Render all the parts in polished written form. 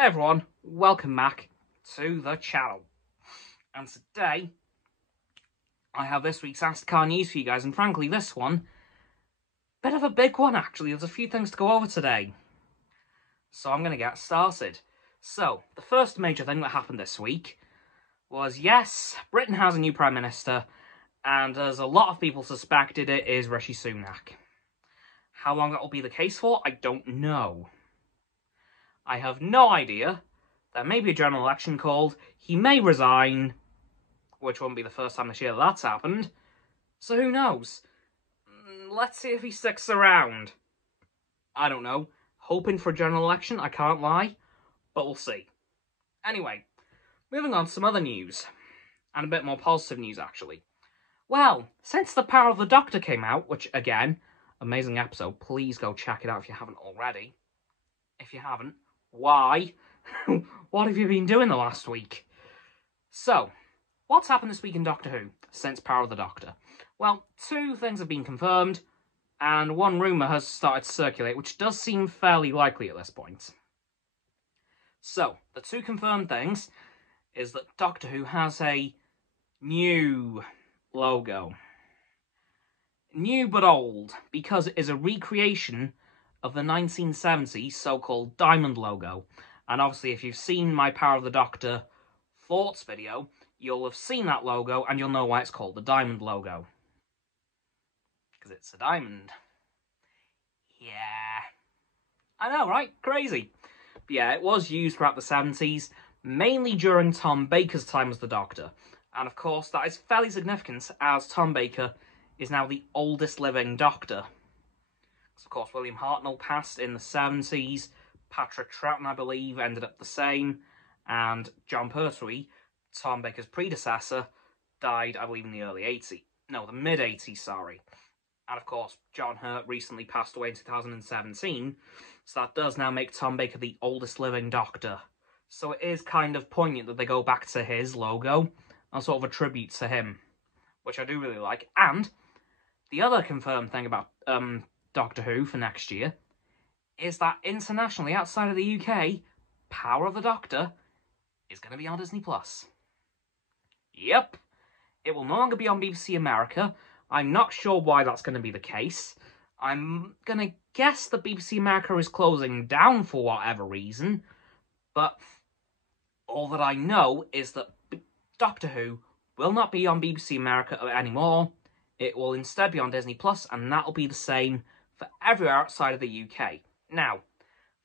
Hey everyone, welcome back to the channel. And today, I have this week's AstCa news for you guys, and frankly this one, bit of a big one actually. There's a few things to go over today. So I'm going to get started. So, the first major thing that happened this week was, yes, Britain has a new Prime Minister, and as a lot of people suspected, it is Rishi Sunak. How long that will be the case for, I don't know. I have no idea. There may be a general election called. He may resign, which won't be the first time this year that's happened. So who knows? Let's see if he sticks around. I don't know. Hoping for a general election, I can't lie. But we'll see. Anyway, moving on to some other news. And a bit more positive news, actually. Well, since The Power of the Doctor came out, which, again, amazing episode. Please go check it out if you haven't already. If you haven't, why? What have you been doing the last week? So, what's happened this week in Doctor Who since Power of the Doctor? Well, two things have been confirmed, and one rumour has started to circulate, which does seem fairly likely at this point. So, the two confirmed things is that Doctor Who has a new logo. New but old, because it is a recreation of the 1970s so-called Diamond logo. And obviously, if you've seen my Power of the Doctor thoughts video, you'll have seen that logo and you'll know why it's called the Diamond logo. Because it's a diamond. Yeah. I know, right? Crazy. But yeah, it was used throughout the 70s, mainly during Tom Baker's time as the Doctor. And of course, that is fairly significant, as Tom Baker is now the oldest living Doctor. Of course, William Hartnell passed in the 70s, Patrick Troughton, I believe, ended up the same, and John Pertwee, Tom Baker's predecessor, died, I believe, in the early 80s. No, the mid-80s, sorry. And of course, John Hurt recently passed away in 2017, so that does now make Tom Baker the oldest living Doctor. So it is kind of poignant that they go back to his logo, and sort of a tribute to him, which I do really like. And the other confirmed thing about Doctor Who for next year is that internationally, outside of the UK, Power of the Doctor is going to be on disneyplus. Yep. It will no longer be on BBC America. I'm not sure why that's going to be the case. I'm going to guess that BBC America is closing down for whatever reason, but all that I know is that Doctor Who will not be on BBC America anymore. It will instead be on disneyplus, and that'll be the same for everywhere outside of the UK. Now,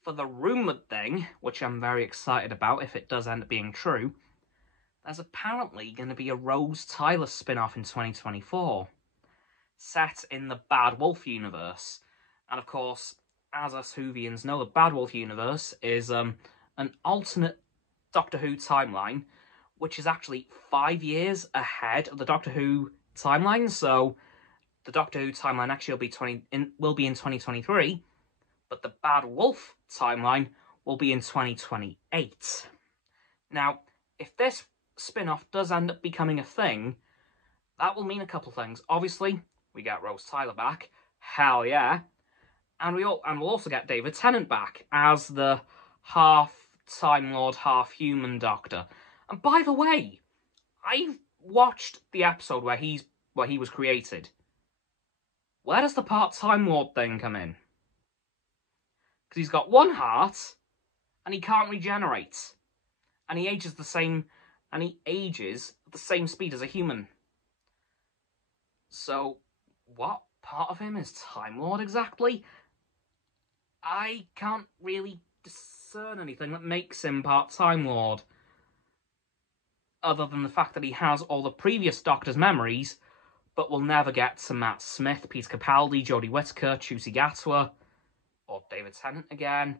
for the rumoured thing, which I'm very excited about if it does end up being true, there's apparently going to be a Rose Tyler spin-off in 2024, set in the Bad Wolf universe. And of course, as us Whovians know, the Bad Wolf universe is an alternate Doctor Who timeline, which is actually 5 years ahead of the Doctor Who timeline. So the Doctor Who timeline actually will be in 2023, but the Bad Wolf timeline will be in 2028. Now, if this spin-off does end up becoming a thing, that will mean a couple things. Obviously, we get Rose Tyler back. Hell yeah. And we'll also get David Tennant back as the half Time Lord, half human Doctor. And by the way, I've watched the episode where he was created. Where does the part Time Lord thing come in? Because he's got one heart, and he can't regenerate, and he ages at the same speed as a human. So, what part of him is Time Lord exactly? I can't really discern anything that makes him part Time Lord, other than the fact that he has all the previous Doctor's memories, but we'll never get to Matt Smith, Peter Capaldi, Jodie Whittaker, Chusi Gatwa, or David Tennant again.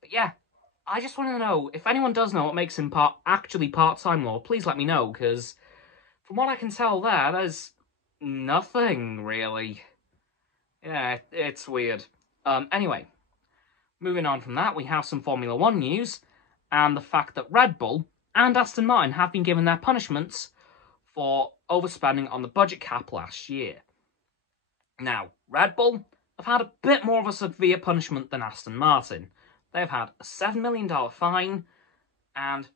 But yeah, I just want to know, if anyone does know what makes him actually part Time Lord, please let me know, because from what I can tell there's nothing, really. Yeah, it's weird. Anyway, moving on from that, we have some Formula 1 news, and the fact that Red Bull and Aston Martin have been given their punishments for overspending on the budget cap last year. Now, Red Bull have had a bit more of a severe punishment than Aston Martin. they've had a $7 million fine and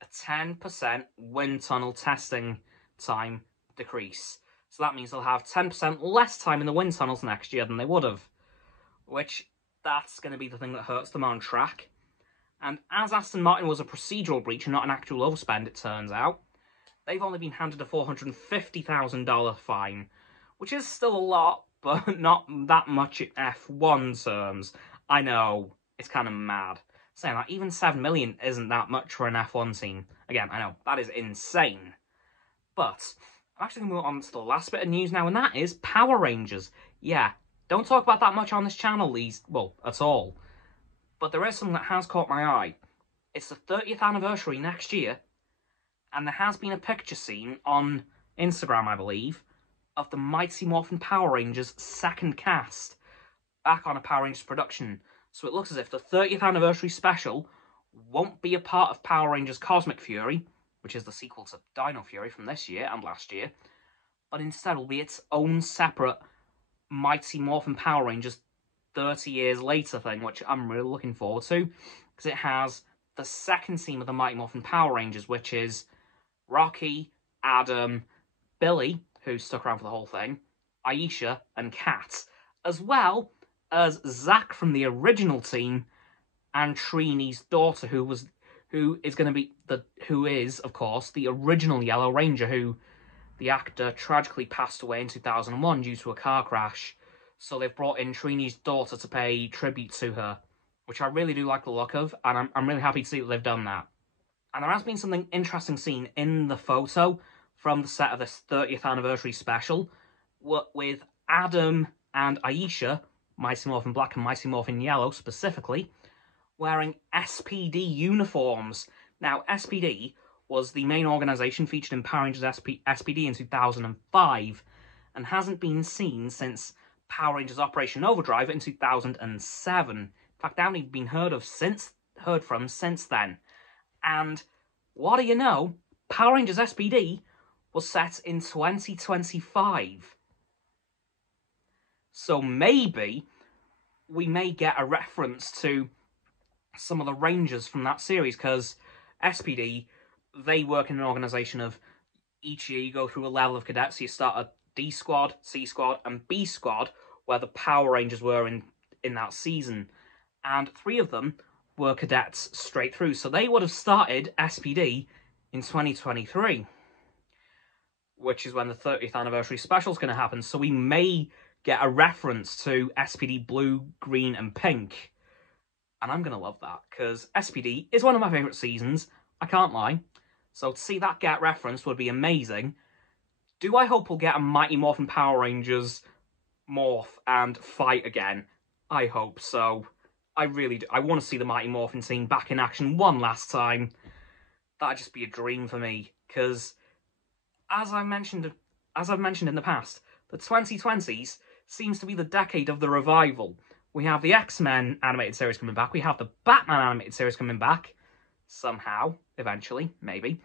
a 10% wind tunnel testing time decrease. So that means they'll have 10% less time in the wind tunnels next year than they would have. Which, that's going to be the thing that hurts them on track. And as Aston Martin was a procedural breach and not an actual overspend, it turns out, they've only been handed a $450,000 fine, which is still a lot, but not that much in F1 terms. I know, it's kind of mad. Saying that, even $7 million isn't that much for an F1 team. Again, I know, that is insane. But I'm actually going to move on to the last bit of news now, and that is Power Rangers. Yeah, don't talk about that much on this channel, at all. But there is something that has caught my eye. It's the 30th anniversary next year, and there has been a picture seen on Instagram, I believe, of the Mighty Morphin Power Rangers second cast back on a Power Rangers production. So it looks as if the 30th anniversary special won't be a part of Power Rangers Cosmic Fury, which is the sequel to Dino Fury from this year and last year, but instead will be its own separate Mighty Morphin Power Rangers 30 years later thing, which I'm really looking forward to, because it has the second team of the Mighty Morphin Power Rangers, which is Rocky, Adam, Billy, who stuck around for the whole thing, Aisha, and Kat, as well as Zach from the original team, and Trini's daughter, who is, of course, the original Yellow Ranger, who the actor tragically passed away in 2001 due to a car crash. So they've brought in Trini's daughter to pay tribute to her, which I really do like the look of, and I'm really happy to see that they've done that. And there has been something interesting seen in the photo from the set of this 30th anniversary special, with Adam and Aisha, Mighty Morphin Black and Mighty Morphin Yellow specifically, wearing SPD uniforms. Now, SPD was the main organisation featured in Power Rangers SPD in 2005, and hasn't been seen since Power Rangers Operation Overdrive in 2007. In fact, they haven't even been heard from since then. And what do you know? Power Rangers SPD was set in 2025. So maybe we may get a reference to some of the Rangers from that series, because SPD, they work in an organisation of each year you go through a level of cadets. You start at D Squad, C Squad, and B Squad, where the Power Rangers were in that season. And 3 of them were cadets straight through. So they would have started SPD in 2023, which is when the 30th anniversary special is going to happen. So we may get a reference to SPD Blue, Green, and Pink. And I'm going to love that, because SPD is one of my favourite seasons. I can't lie. So to see that get referenced would be amazing. Do I hope we'll get a Mighty Morphin Power Rangers morph and fight again? I hope so. I really do. I want to see the Mighty Morphin team back in action one last time. That'd just be a dream for me, because as I've mentioned in the past, the 2020s seems to be the decade of the revival. We have the X-Men animated series coming back. We have the Batman animated series coming back. Somehow. Eventually. Maybe.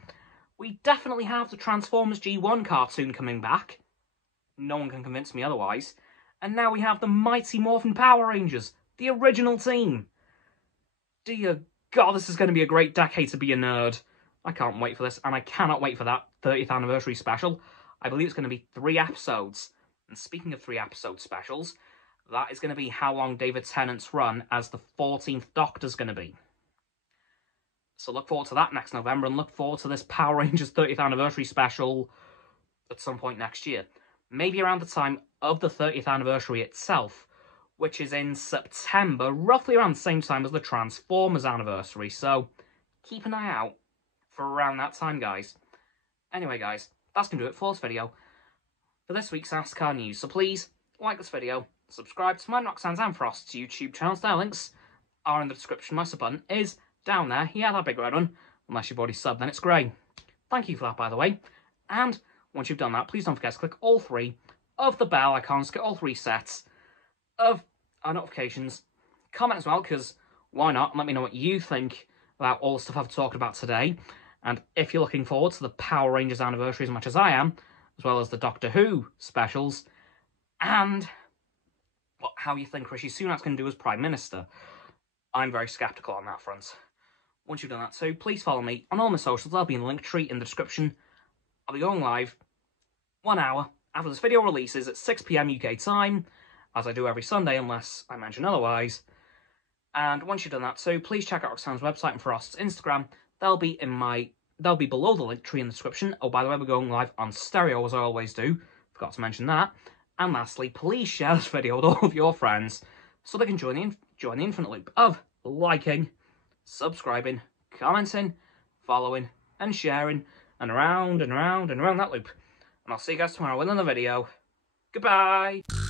We definitely have the Transformers G1 cartoon coming back. No one can convince me otherwise. And now we have the Mighty Morphin Power Rangers. The original team. Dear God, this is going to be a great decade to be a nerd. I can't wait for this. And I cannot wait for that 30th anniversary special. I believe it's going to be 3 episodes. And speaking of 3-episode specials, that is going to be how long David Tennant's run as the 14th Doctor's going to be. So look forward to that next November, and look forward to this Power Rangers 30th anniversary special at some point next year. Maybe around the time of the 30th anniversary itself, which is in September, roughly around the same time as the Transformers anniversary. So keep an eye out for around that time, guys. Anyway, guys, that's going to do it for this video for this week's AstCa news. So please, like this video, subscribe to mine, Roxanne's and Frost's YouTube channels. Their links are in the description. My sub button is down there. Yeah, that big red one. Unless you've already subbed, then it's grey. Thank you for that, by the way. And once you've done that, please don't forget to click all 3 of the bell icons, get all 3 sets of our notifications. Comment as well, because why not? And let me know what you think about all the stuff I've talked about today. And if you're looking forward to the Power Rangers anniversary as much as I am, as well as the Doctor Who specials, and how you think Rishi Sunak's going to do as Prime Minister. I'm very sceptical on that front. Once you've done that too, please follow me on all my socials. They'll be in the link tree in the description. I'll be going live 1 hour after this video releases at 6 PM UK time, as I do every Sunday unless I mention otherwise. And once you've done that too, please check out Roxanne's website and Frost's Instagram. They'll be below the link tree in the description. Oh, by the way, we're going live on stereo as I always do. Forgot to mention that. And lastly, please share this video with all of your friends so they can join the infinite loop of liking, subscribing, commenting, following, and sharing, and around and around and around that loop. And I'll see you guys tomorrow with another video. Goodbye!